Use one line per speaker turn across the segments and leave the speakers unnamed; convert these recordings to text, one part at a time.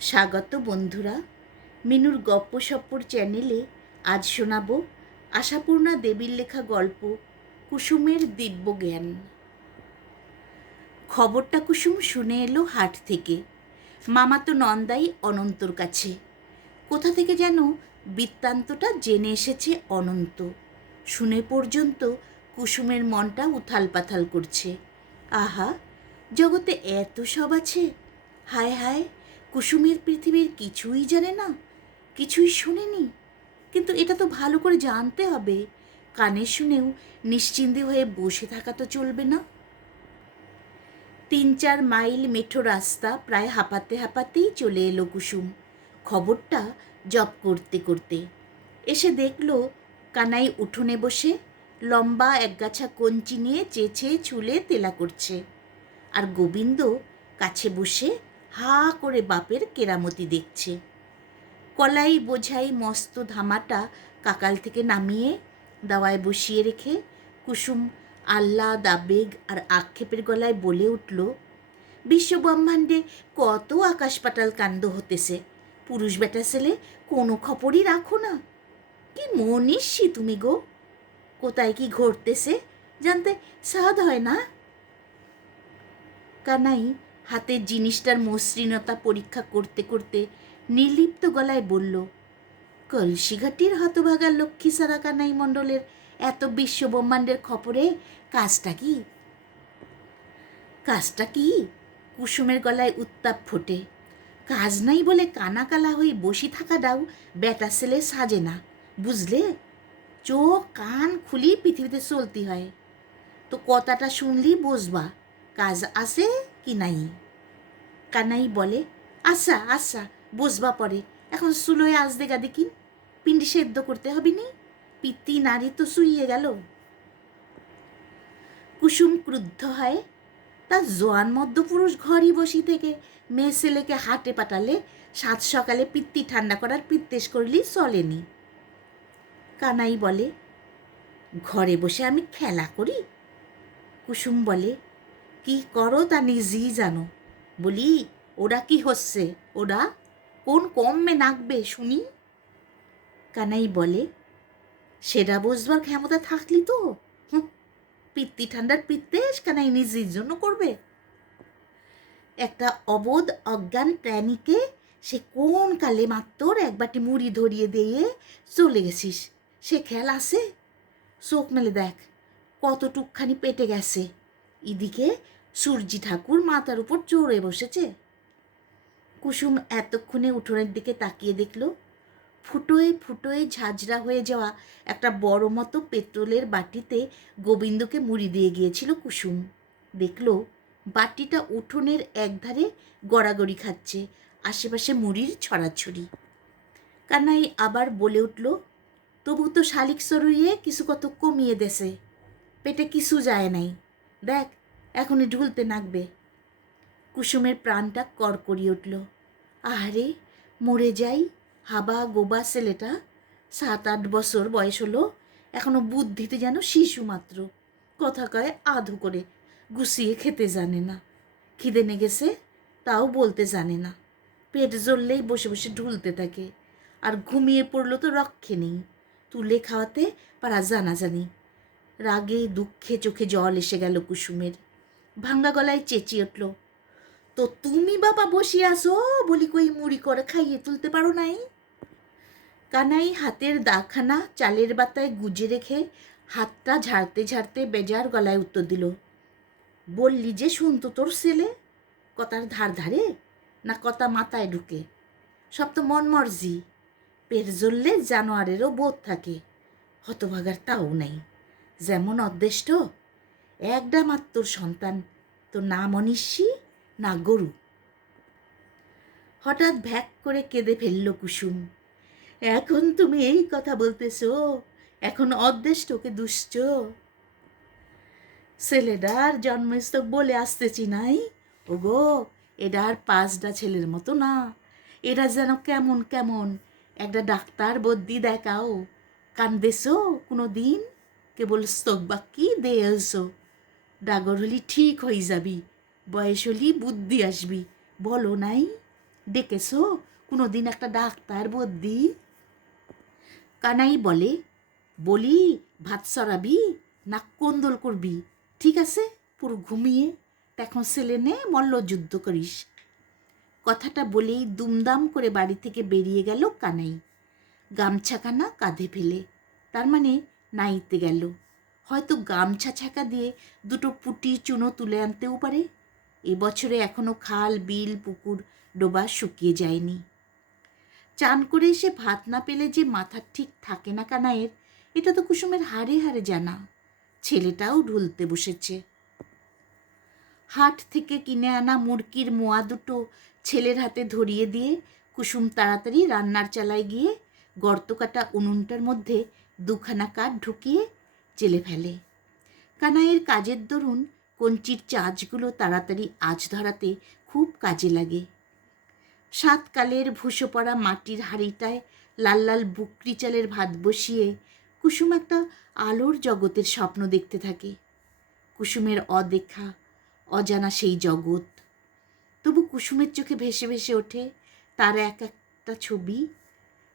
স্বাগত বন্ধুরা। মিনুর গপ্প সপ্পর চ্যানেলে আজ শোনাব আশাপূর্ণা দেবীর লেখা গল্প কুসুমের দিব্য জ্ঞান। খবরটা কুসুম শুনে এলো হাট থেকে। মামা তো নন্দাই অনন্তর কাছে। কোথা থেকে যেন বৃত্তান্তটা জেনে এসেছে অনন্ত। শুনে পর্যন্ত কুসুমের মনটা উথাল পাথাল করছে। আহা, জগতে এত সব আছে। হায় হায় কুসুমের পৃথিবীর কিছুই জানে না, কিছুই শোনেনি। কিন্তু এটা তো ভালো করে জানতে হবে। কানে শুনেও নিশ্চিন্তে হয়ে বসে থাকা তো চলবে না। তিন চার মাইল মেঠো রাস্তা প্রায় হাঁপাতে হাঁপাতেই চলে এলো কুসুম। খবরটা জপ করতে করতে এসে দেখল কানাই উঠোনে বসে লম্বা একগাছা কঞ্চি নিয়ে চেঁচে চুলে তেলা করছে। আর গোবিন্দ কাছে বসে হা করে বাপের কেরামতি দেখছে। কলাই বোঝাই মস্ত ধামাটা কাকাল থেকে নামিয়ে দাওয়ায় বসিয়ে রেখে কুসুম আল্লাহ দাবেগ আর আক্ষেপের গলায় বলে উঠল বিশ্বব্রহ্মাণ্ডে কত আকাশ পাতাল কাণ্ড হতেছে। পুরুষ বেটা ছেলে কোনো খবরই রাখো না। কি মনীষী তুমি গো? কোথায় কি ঘটতেছে জানতে সাদ হয় না? কানাই হাতের জিনিসটার মসৃণতা পরীক্ষা করতে করতে নির্লিপ্ত গলায় বলল, কলসিঘাটির হতভাগা লক্ষ্মী সারা কানাই মণ্ডলের এত বিশ্ব ব্রহ্মাণ্ডের খবরে কাজটা কি? কাজটা কি? কুসুমের গলায় উত্তাপ ফোটে। কাজ নাই বলে কানাকালা হয়ে বসে থাকাটাও বেটা ছেলে সাজে না, বুঝলে? চোখ, কান খুলি পৃথিবীতে চলতে হয়। তো কথাটা শুনলি বসবা কাজ আছে? কি নাই? কানাই বলে আচ্ছা আচ্ছা বসবা পরে। এখন সুলোয় আজ দেখা দেখি পিন্ডি সেদ্ধ করতে হবে নি। পিত্তি নারী তো শুইয়ে গেল। কুসুম ক্রুদ্ধ হয়। তার জোয়ান মধ্যপুরুষ ঘরই বসি থেকে মেয়ে ছেলেকে হাটে পাঠালে সাত সকালে পিত্তি ঠান্ডা করার পিত্তেশ করলেই চলেনি কানাই বলে, ঘরে বসে আমি খেলা করি? কুসুম বলে কি করো তা নিজেই জানো। বলি ওরা কি হচ্ছে? ওরা কোন কমে নাকবে শুনি? কানাই বলে সেটা বুঝবার ক্ষমতা থাকলি তো। হুঁ, পিত্তি ঠান্ডার পিত্তেশ কানাই নিজের জন্য করবে। একটা অবোধ অজ্ঞান প্রাণীকে সে কোন কালে মাত্র এক বাটি মুড়ি ধরিয়ে দিয়ে চলে গেছিস? সে খেয়াল আছে? চোখ মেলে দেখ কতটুকখানি পেটে গেছে। এদিকে সূর্যি ঠাকুর মাথার উপর চড়ে বসেছে। কুসুম এতক্ষণে উঠোনের দিকে তাকিয়ে দেখল, ফুটোয় ফুটোয় ঝাঁঝরা হয়ে যাওয়া একটা বড় মতো পেট্রোলের বাটিতে গোবিন্দকে মুড়ি দিয়ে গিয়েছিল কুসুম। দেখল, বাটিটা উঠোনের একধারে গড়াগড়ি খাচ্ছে, আশেপাশে মুড়ির ছড়াছড়ি। কানাই আবার বলে উঠল, তবু তো শালিক সরুইয়ে কিছু কত কমিয়ে দেশে পেটে কিছু যায় নাই। দেখ, এখনই ঢুলতে নাকবে। কুসুমের প্রাণটা কড়কড়িয়ে উঠল। আহারে, মরে যাই, হাবা গোবা ছেলেটা? সাত আট বছর বয়স হলো, এখনও বুদ্ধিতে যেন শিশু মাত্র। কথা কয় আধু করে, গুছিয়ে খেতে জানে না। খিদে গেছে তাও বলতে জানে না। পেট জ্বললেই বসে বসে ঢুলতে থাকে। আর ঘুমিয়ে পড়ল তো রক্ষে নেই। তুলে খাওয়াতে পারা জানা জানি রাগে দুঃখে চোখে জল এসে গেল কুসুমের। ভাঙ্গা গলায় চেঁচিয়ে উঠল, তো তুমি বাবা বসে আসো বলি কই মুড়ি করে খাইয়ে তুলতে পারো নাই? কানাই হাতের দাখানা চালের বাতায় গুজে রেখে হাতটা ঝাড়তে ঝাড়তে বেজার গলায় উত্তর দিল, বললি যে শুনতো তোর ছেলে? কথার ধার ধারে না কথা মাথায় ঢুকে? সব তো মন মর্জি, পেট জ্বললে জানোয়ারেরও বোধ থাকে, হতভাগার তাও নাই। যেমন অদ্দেষ্ট একটা মাত্র সন্তান তো না মনীষী না গরু? হঠাৎ ভ্যাক করে কেঁদে ফেলল কুসুম। এখন তুমি এই কথা বলতেছ, এখন অদ্দেষ্টকে দুশ্চ ছেলেটার জন্মস্তক বলে আসতেছি নাই? ওগো এটার পাঁচটা ছেলের মতো না। এরা যেন কেমন কেমন, একটা ডাক্তার বদ্যি দেখাও। কান্দেছো কোনো দিন কেবল স্তক বাক্যি দেয়েছো ডাগর হলি ঠিক হয়ে যাবি, বয়স হলি বুদ্ধি আসবি, বলো নাই? ডেকেছো কোনো দিন একটা ডাক্তার বদ্যি? কানাই বলে, বলি, ভাত সরাবি না কোন্দল করবি, ঠিক আছে? পুরো ঘুমিয়ে এখন ছেলে নে মল্লযুদ্ধ করিস। কথাটা বলেই দুমদাম করে বাড়ি থেকে বেরিয়ে গেল কানাই। গামছাখানা কাঁধে ফেলে, তার মানে নাইতে গেল। হয়তো গামছা ছাকা দিয়ে দুটো পুটি চুনো তুলে আনতেও পারে। এবছরে এখনও খাল, বিল, পুকুর, ডোবা শুকিয়ে যায়নি। চান করে এসে ভাত না পেলে যে মাথা ঠিক থাকে না কানাইয়ের, এটা তো কুসুমের হাড়ে হাড়ে জানা। ছেলেটাও ঢুলতে বসেছে। হাট থেকে কিনে আনা মুরগির মোয়া দুটো ছেলের হাতে ধরিয়ে দিয়ে কুসুম তাড়াতাড়ি রান্নার চালায় গিয়ে গর্ত কাটা উনুনটার মধ্যে দুখানা কাঠ ঢুকিয়ে জেলে ফেলে। কানাইয়ের কাজের দরুন কঞ্চির চাঁচগুলো তাড়াতাড়ি আজ ধরাতে খুব কাজে লাগে। সাতকালের ভুসো পড়া মাটির হাড়িটায় লাল লাল বুকরি চালের ভাত বসিয়ে কুসুম একটা আলোর জগতের স্বপ্ন দেখতে থাকে। কুসুমের অদেখা, অজানা সেই জগৎ। তবু কুসুমের চোখে ভেসে ভেসে ওঠে তার এক একটা ছবি।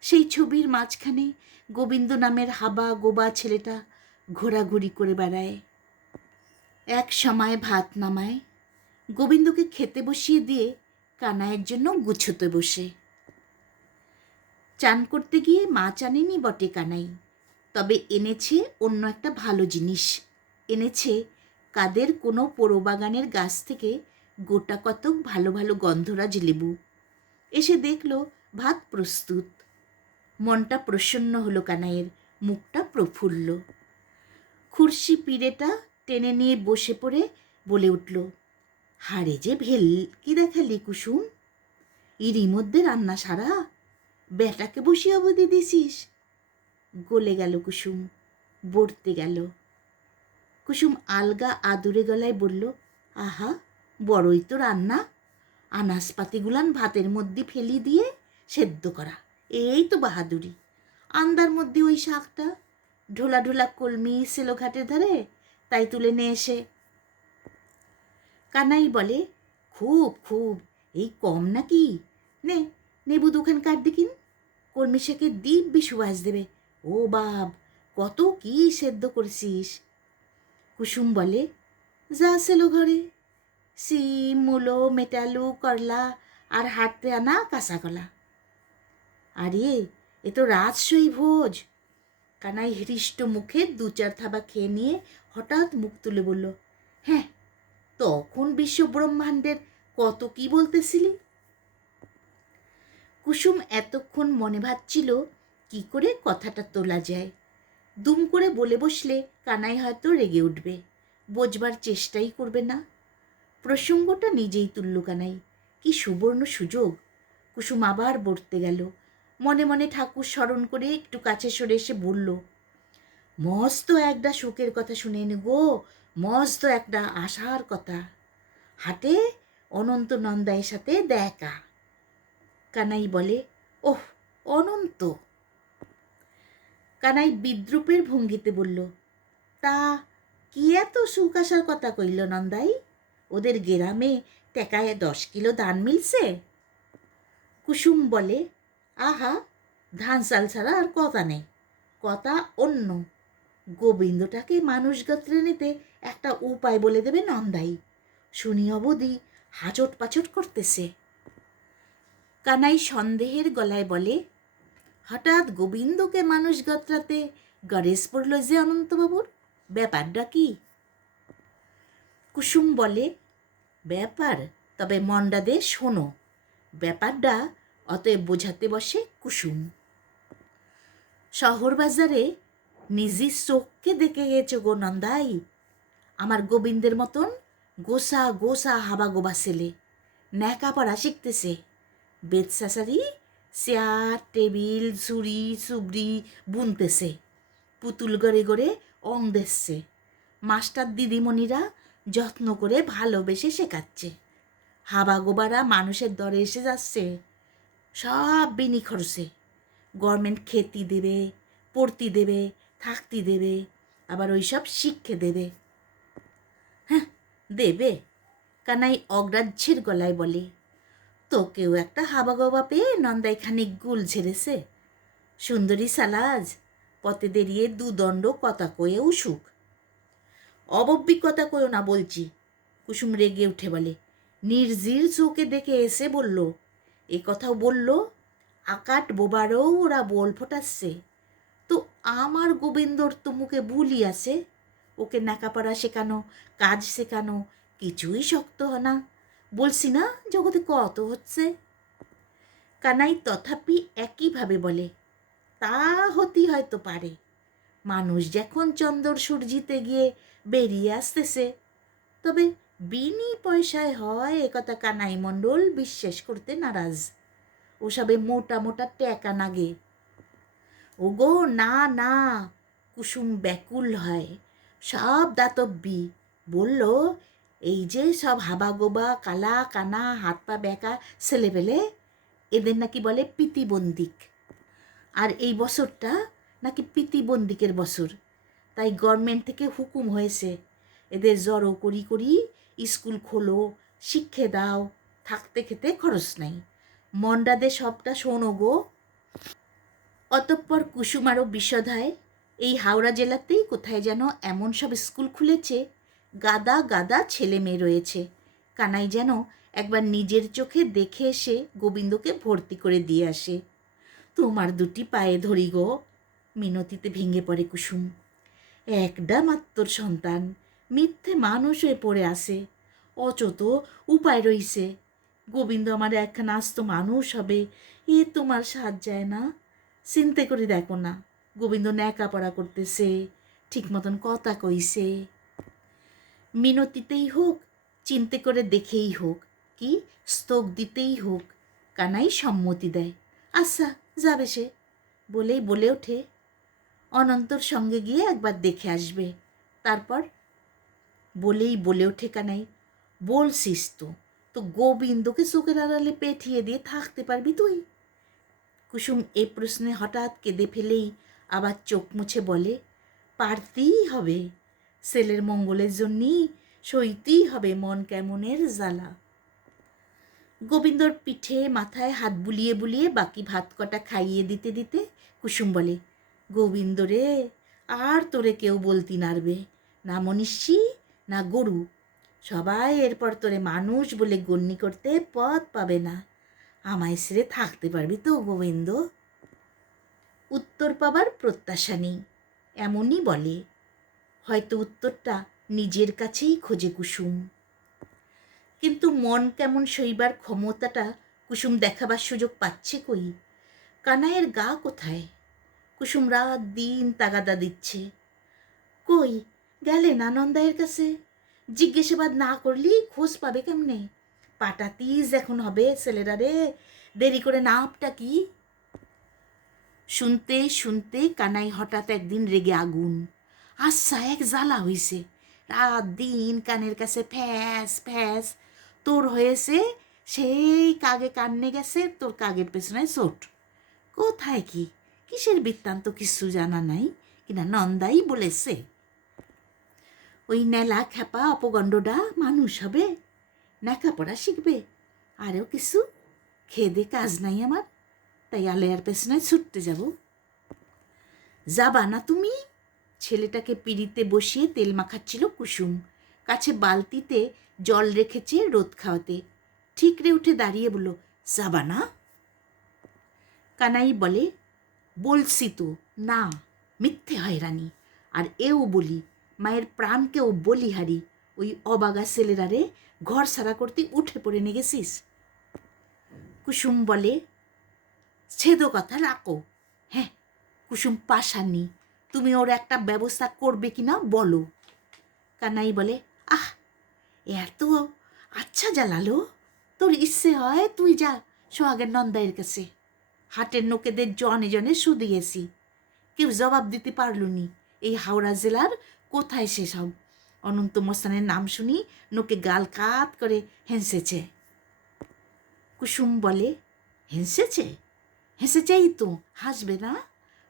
সেই ছবির মাঝখানে গোবিন্দ নামের হাবা গোবা ছেলেটা ঘোরাঘুরি করে বেড়ায়। এক সময় ভাত নামায়, গোবিন্দকে খেতে বসিয়ে দিয়ে কানাইয়ের জন্য গুছোতে বসে। চান করতে গিয়ে মাছ আনেনি বটে কানাই, তবে এনেছে অন্য একটা ভালো জিনিস। এনেছে কাদের কোনো পোড়ো বাগানের গাছ থেকে গোটা কতক ভালো ভালো গন্ধরাজ লেবু। এসে দেখল ভাত প্রস্তুত। মনটা প্রসন্ন হলো কানাইয়ের, মুখটা প্রফুল্ল। খুরশি পিড়েটা টেনে নিয়ে বসে পড়ে বলে উঠল, হাড়ে যে ভেল, কি দেখালি কুসুম? ইরি মধ্যে রান্না সারা? বেটাকে বসিয়ে অবধি দিছিস? গলে গেল কুসুম, বড়তে গেল। কুসুম আলগা আদুরে গলায় বলল, আহা, বড়ই তো রান্না। আনাজপাতিগুলান ভাতের মধ্যে ফেলি দিয়ে সেদ্ধ করা। এই তো বাহাদুরি। আন্দার মধ্যে ওই শাকটা। ঢোলা ঢোলা কলমি সেলো ঘাটের ধারে, তাই তুলে নিয়ে এসে। কানাই বলে, খুব খুব, এই কম নাকি? নে, নেবু দুখান কাট দেখিন? কলমি শাকে দিব্যি সুবাস দেবে। ও বাব কত কি সেদ্ধ করছিস? কুসুম বলে, যা সেলো ঘরে। সিম মূলো, মেটালু, করলা, আর হাটতে আনা কাঁচা কলা। আরে, এ তো রাজসই ভোজ। কানাই হৃষ্ট মুখে দু চার থাবা খেয়ে নিয়ে হঠাৎ মুখ তুলে বলল হ্যাঁ তখন বিশ্বব্রহ্মাণ্ডের কত কি বলতেছিলি? কুসুম এতক্ষণ মনে ভাবছিল, কি করে কথাটা তোলা যায়? দুম করে বলে বসলে কানাই হয়তো রেগে উঠবে, বোঝবার চেষ্টাই করবে না। প্রসঙ্গটা নিজেই তুলল কানাই, কি সুবর্ণ সুযোগ। কুসুম আবার বলতে গেল মনে মনে ঠাকুর স্মরণ করে একটু কাছে সরে এসে বলল, মস্ত একটা সুখের কথা শুনে নি গো, মস্ত একটা আশার কথা। হাটে অনন্ত নন্দায়ের সাথে দেখা। কানাই বলে, ওহ, অনন্ত। কানাই বিদ্রুপের ভঙ্গিতে বলল, তা কি এত সুখ আসার কথা কইল নন্দাই? ওদের গেরামে টেকায় দশ কিলো দান মিলছে? কুসুম বলে আহা ধান চাল ছাড়া আর কথা নেই। কথা অন্য। গোবিন্দটাকে মানুষ গাত্রে নিতে একটা উপায় বলে দেবে নন্দাই। শুনি অবধি হাচট পাচট করতেছে। কানাই সন্দেহের গলায় বলে, হঠাৎ গোবিন্দকে মানুষ গাত্রাতে গণেশ পড়ল যে অনন্তবাবুর? ব্যাপারটা কি? কুসুম বলে, ব্যাপার? তবে মন্ডাদে শোনো। ব্যাপারটা অতএব বোঝাতে বসে কুসুম। শহর বাজারে নিজের চোখকে দেখে গেছে গো নন্দাই। আমার গোবিন্দের মতন গোসা গোসা হাবা গোবা ছেলে। ন্যাকা পড়া শিখতেছে বেদশাসারি চেয়ার, টেবিল, ছুরি সুবড়ি বুনতেছে। পুতুল গড়ে গড়ে অং দেখছে মাস্টার দিদিমণিরা যত্ন করে ভালোবেসে শেখাচ্ছে। হাবা গোবারা মানুষের দরে এসে যাচ্ছে। সব বিনি খরচে। গভর্নমেন্ট খেতি দেবে, পড়তি দেবে, থাকতি দেবে, আবার ওই সব শিক্ষে দেবে। হ্যাঁ দেবে। কানাই অগ্রাহ্যের গলায় বলে, তোকেও একটা হাবা গবা পেয়ে নন্দাই খানিক গুল ঝেড়েছে। সুন্দরী সালাজ, পথে দেরিয়ে দুদণ্ড কথা সুখ। অবব্যিক কথা কয়েও না বলছি। কুসুম রেগে উঠে বলে নির্জির চোখে দেখে এসে বলল এ কথাও বলল, আকাট বোবারও ওরা বল ফোটাচ্ছে। তো আমার গোবিন্দর তো মুখে বুলি আছে। ওকে নাকাপাড়া শেখানো, কাজ শেখানো কিছুই শক্ত হয় না। বলছি না, জগতে কত হচ্ছে? কানাই তথাপি একইভাবে বলে, তা হতি হয়তো পারে। মানুষ যখন চন্দর সূর্যিতে গিয়ে বেরিয়ে আসতেছে, তবে বিনি পয়সায় হয় একথা কানাই মণ্ডল বিশ্বাস করতে নারাজ। ওসবে মোটা মোটা ট্যাকা নাগে। ওগো, না না, কুসুম ব্যাকুল হয়। সব দাতব্যি। বলল, এই যে সব হাবাগোবা, কালা, কানা, হাত পা বেঁকা ছেলেপেলে এদের নাকি বলে পিতিবন্দিক। আর এই বছরটা নাকি পিতিবন্দিকের বছর। তাই গভর্নমেন্ট থেকে হুকুম হয়েছে এদের জড়ো করি করি স্কুল খোলো, শিক্ষে দাও, থাকতে খেতে খরচ নাই। মন্ডাদে সবটা শোনো গো। অতঃপর কুসুম আরও এই হাওড়া জেলাতেই কোথায় যেন এমন সব স্কুল খুলেছে, গাদা গাদা ছেলে মেয়ে রয়েছে। কানাই যেন একবার নিজের চোখে দেখে এসে গোবিন্দকে ভর্তি করে দিয়ে আসে। তোমার দুটি পায়ে ধরি গো, মিনতিতে ভেঙে পড়ে কুসুম। একটা মাত্র সন্তান মিথ্যে মানুষ হয়ে পড়ে আসে অচত উপায় রইছে। গোবিন্দ আমার একখানা আস্ত মানুষ হবে, এ তোমার সাজ যায় না। চিন্তে করে দেখো না, গোবিন্দ ন্যাকাপড়া করতেছে, ঠিক মতন কথা কইছে। মিনতিতেই হোক, চিন্তে করে দেখেই হোক, কি স্তোক দিতেই হোক, কানাই সম্মতি দেয়। আচ্ছা যাবে সে, বলেই বলে ওঠে। অনন্তর সঙ্গে গিয়ে একবার দেখে আসবে, তারপর বলেই বলেও ওঠে কানাই, বলছিস তো তো গোবিন্দকে চোখের আড়ালে পেঠিয়ে দিয়ে থাকতে পারবি তুই? কুসুম এ প্রশ্নে হঠাৎ কেঁদে ফেলেই আবার চোখ মুছে বলে, পারতেই হবে, ছেলের মঙ্গলের জন্যই সইতেই হবে মন কেমনের জ্বালা। গোবিন্দর পিঠে মাথায় হাত বুলিয়ে বুলিয়ে বাকি ভাত কটা খাইয়ে দিতে দিতে কুসুম বলে গোবিন্দ রে আর তোরে কেউ বলতি নারবে না মনীষী? না গরু? সবাই এরপর তোরে মানুষ বলে গণ্যি করতে পথ পাবে না। আমায় ছেড়ে থাকতে পারবি তো গোবিন্দ? উত্তর পাবার প্রত্যাশা নেই, এমনই বলে। হয়তো উত্তরটা নিজের কাছেই খোঁজে কুসুম। কিন্তু মন কেমন সইবার ক্ষমতাটা কুসুম দেখাবার সুযোগ পাচ্ছে কই? কানাইয়ের গা কোথায়? কুসুম রাত দিন তাগাদা দিচ্ছে। কই? গেলে না নন্দাইয়ের কাছে। জিজ্ঞাসাবাদ না করলেই খোঁজ পাবে কেমনে? পাটাতিস এখন হবে ছেলেরা রে। দেরি করে না আপটা কি? শুনতে শুনতে কানাই হঠাৎ একদিন রেগে আগুন। আচ্ছা এক জ্বালা হইছে। রাত দিন কানের কাছে ফ্যাস ফ্যাস। তোর হয়েছে, সেই কাগে কান্নে গেছে, তোর কাগের পেছনে চোট। কোথায় কি? কিসের বৃত্তান্ত কিছু জানা নাই? কিনা নন্দাই বলেছে। ওই নেলা খ্যাপা অপগণ্ডটা মানুষ হবে, লেখাপড়া শিখবে, আরও কিছু? খেদে কাজ নাই আমার, তাই আলেয়ার পেছনে ছুটতে যাব। যাবা না তুমি? ছেলেটাকে পিড়িতে বসিয়ে তেল মাখাচ্ছিল কুসুম, কাছে বালতিতে জল রেখেছে রোদ খাওয়াতে। ঠিকরে উঠে দাঁড়িয়ে বলল, যাবা না? কানাই বলে, বলছি তো, না, মিথ্যে হয়রানি, আর এও বলি মায়ের প্রাণকেও বলি হারি, ওই অবাগা ছেলেরারে ঘর সারা করতে উঠে পড়ে নিয়ে গেছিস কুসুম বলে, ছেদো কথা রাখো। হ্যাঁ কুসুম পাশানি, তুমি ওর একটা ব্যবস্থা করবে কি না বলো। কানাই বলে, আহ এত আচ্ছা জ্বালালো তোর ইচ্ছে হয় তুই যা সোহাগের নন্দাইয়ের কাছে। হাটের নোকেদের জনে জনে শুধিয়েছি। কেউ জবাব দিতে পারলুনি। এই হাওড়া জেলার কোথায় সেসব অনন্ত মস্তানের নাম শুনি নোকে গাল কাত করে হেসেছে। কুসুম বলে, হেসেছে? হেসেছেই তো, হাসবে না?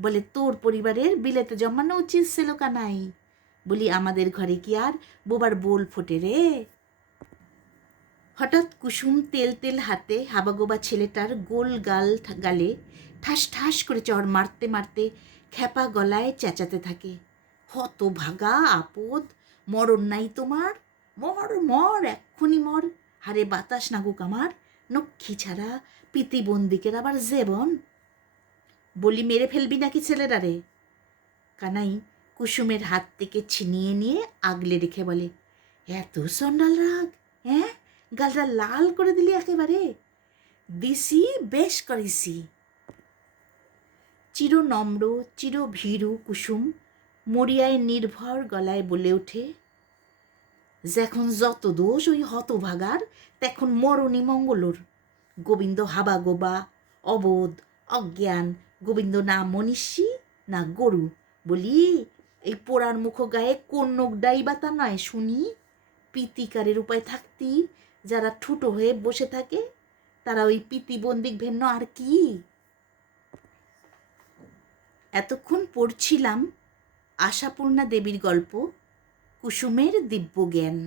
বলে, তোর পরিবারের বিলেতে জমানো উচিত ছিল কানাই বলি, আমাদের ঘরে কি আর বোবার বোল ফোটে রে? হঠাৎ কুসুম তেল তেল হাতে হাবাগোবা ছেলেটার গোল গাল গালে ঠাস ঠাস করে চড় মারতে মারতে খ্যাপা গলায় চেঁচাতে থাকে। হত ভাগা আপদ, মরণ নাই তোমার, মর মর, এক্ষুনি মর। হারে বাতাস নাগুক আমার, নক্ষী ছাড়া পিতিবন্দিকের আবার জেবন। বলি, মেরে ফেলবি নাকি ছেলেরারে কানাই কুসুমের হাত থেকে ছিনিয়ে নিয়ে আগলে রেখে বলে, এত সন্ডাল রাগ হ্যাঁ? গালটা লাল করে দিলি একেবারে। দিসি, বেশ করিসি। চির নম্র চির ভীরু কুসুম মরিয়ায় নির্ভর গলায় বলে ওঠে, যখন যত দোষ ওই হতভাগার, তখন মরণী মঙ্গলর। গোবিন্দ হাবা গোবা অবোধ, অজ্ঞান, গোবিন্দ না মনীষী, না গরু। বলি, এই পোড়ার মুখ গায়ে কোন নোকডাই বা তা নয় শুনি। পিতিকারের উপায় থাকতি, যারা ঠুটো হয়ে বসে থাকে, তারা ওই পিতিবন্দিক ভিন্ন আর কি? এতক্ষণ পড়ছিলাম আশাপূর্ণা দেবীর গল্প কুসুমের দিব্য জ্ঞান